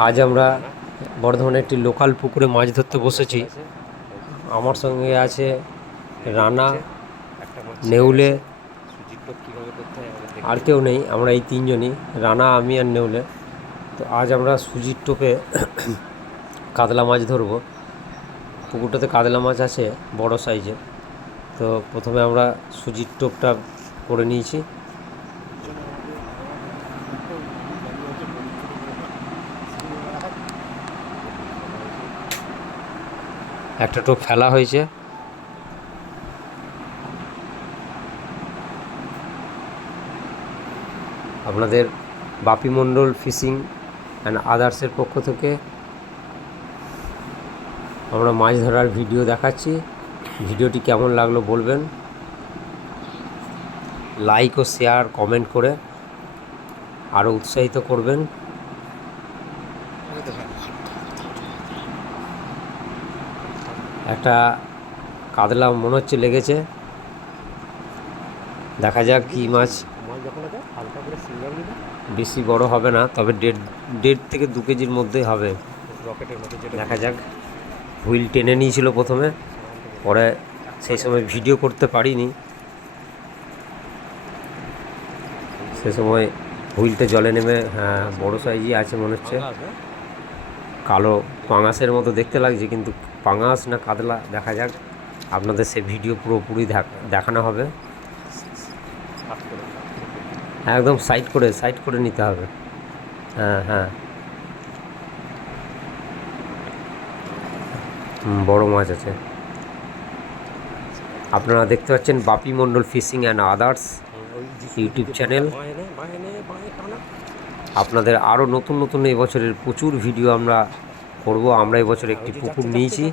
আজ আমরা বর্ধমানে একটি লোকাল পুকুরে মাছ ধরতে বসেছি। আমার সঙ্গে আছে রানা, নেউলে, আর কেউ নেই, আমরা এই তিনজনই, রানা, আমি আর নেউলে। তো আজ আমরা সুজির টোপে কাতলা মাছ ধরবো। পুকুরটাতে কাতলা মাছ আছে বড় সাইজের। তো প্রথমে আমরা সুজির টোপটা করে নিয়েছি। একটা টোপ ফেলা হয়েছে। আপনাদের বাপি মণ্ডল ফিশিং অ্যান্ড আদার্সের পক্ষ থেকে আমরা মাছ ধরার ভিডিও দেখাচ্ছি। ভিডিওটি কেমন লাগলো বলবেন, লাইক ও শেয়ার কমেন্ট করে আরও উৎসাহিত করবেন। একটা কাতলা মনে হচ্ছে লেগেছে, দেখা যাক কী মাছ। বেশি বড় হবে না, তবে 1.5 থেকে 2 কেজির মধ্যেই হবে। দেখা যাক। হুইল টেনে নিয়েছিল প্রথমে, পরে সেই সময় ভিডিও করতে পারিনি। সে সময় হুইলটা জলে নেমে, হ্যাঁ বড় সাইজই আছে মনে হচ্ছে। কালো পাঙাশের মতো দেখতে লাগছে, কিন্তু পাঙাশ না কাতলা দেখা যাক। আপনাদের সে ভিডিও পুরোপুরি দেখানো হবে। একদম সাইড করে নিতে হবে। হ্যাঁ হ্যাঁ, বড় মাছ আছে। আপনারা দেখতে পাচ্ছেন Bapi Mondal fishing and others YouTube channel. আপনাদের আরও নতুন নতুন এবছরের প্রচুর ভিডিও আমরা করব। আমরা এবছর একটি পুকুর নিয়েছি,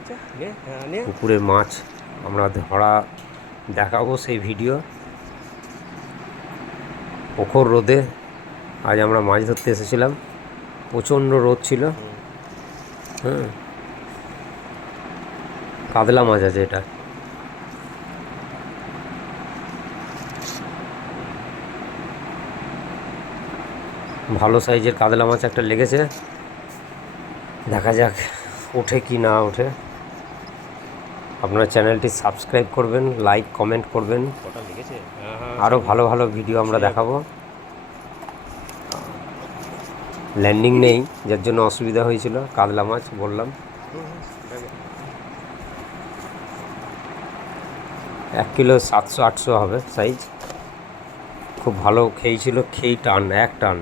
পুকুরের মাছ আমরা ধরা দেখাবো সেই ভিডিও। প্রখর রোদে আজ আমরা মাছ ধরতে এসেছিলাম, প্রচণ্ড রোদ ছিল। হ্যাঁ, কাতলা মাছ আছে এটা। ভালো সাইজের কাতলা মাছ একটা লেগেছে, দেখা যাক ওঠে কি না ওঠে। আপনারা চ্যানেলটি সাবস্ক্রাইব করবেন, লাইক কমেন্ট করবেন। আরও ভালো ভালো ভিডিও আমরা দেখাবো। ল্যান্ডিং নেই, যার জন্য অসুবিধা হয়েছিল। কাতলা মাছ বললাম 1 কিলো 700-800 হবে সাইজ। খুব ভালো খেয়েছিল, খেয়েই টান, এক টান।